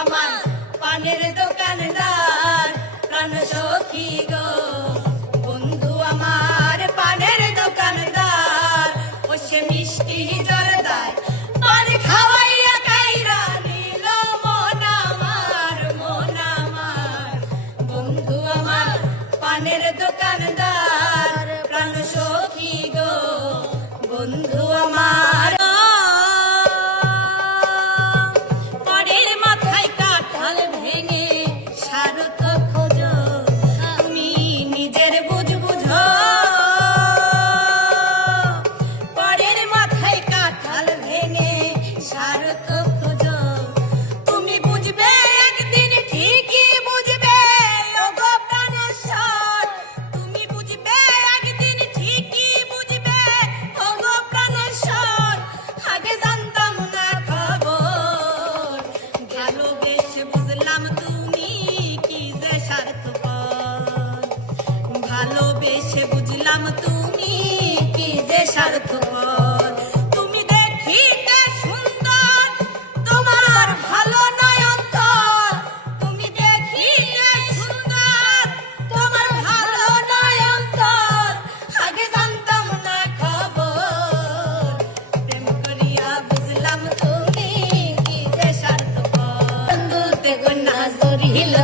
আমার পানের দোকানদার প্রাণ সখী গো, বন্ধু আমার পানের দোকানদার, ও সে মিষ্টি জর্দায় পান খাওয়াইয়া কাইরা নিল মন আমার, মন আমার। বন্ধু আমার পানের দোকানদার প্রাণ সখী গো, বন্ধু আমার। পরের মাথায় কাঁঠাল ভেঙে সারত খোঁজো, তুমি নিজের বুঝ বুঝো। পরের মাথায় কাঁঠাল ভেঙে সারত খোঁজো, তুমি বুঝবে একদিন ঠিকই বুঝবে ওগো প্রাণেশ্বর, তুমি বুঝবে একদিন ঠিকই বুঝবে ওগো প্রাণেশ্বর। আগে জানতাম না খবর, ভালোবেসে বুঝলাম তুমি কি যে স্বার্থপর, ভালোবেসে বুঝলাম তুমি কি যে স্বার্থপর। তুমি দেখিতে সুন্দর তোমার ভালো নয় অন্তর, তুমি দেখিতে সুন্দর তোমার ভালো নয় অন্তর। আগে জানতাম না খবর, প্রেম করিয়া বুঝলাম তুমি কি যে স্বার্থপর। বন্ধুতে গুণা জড়িল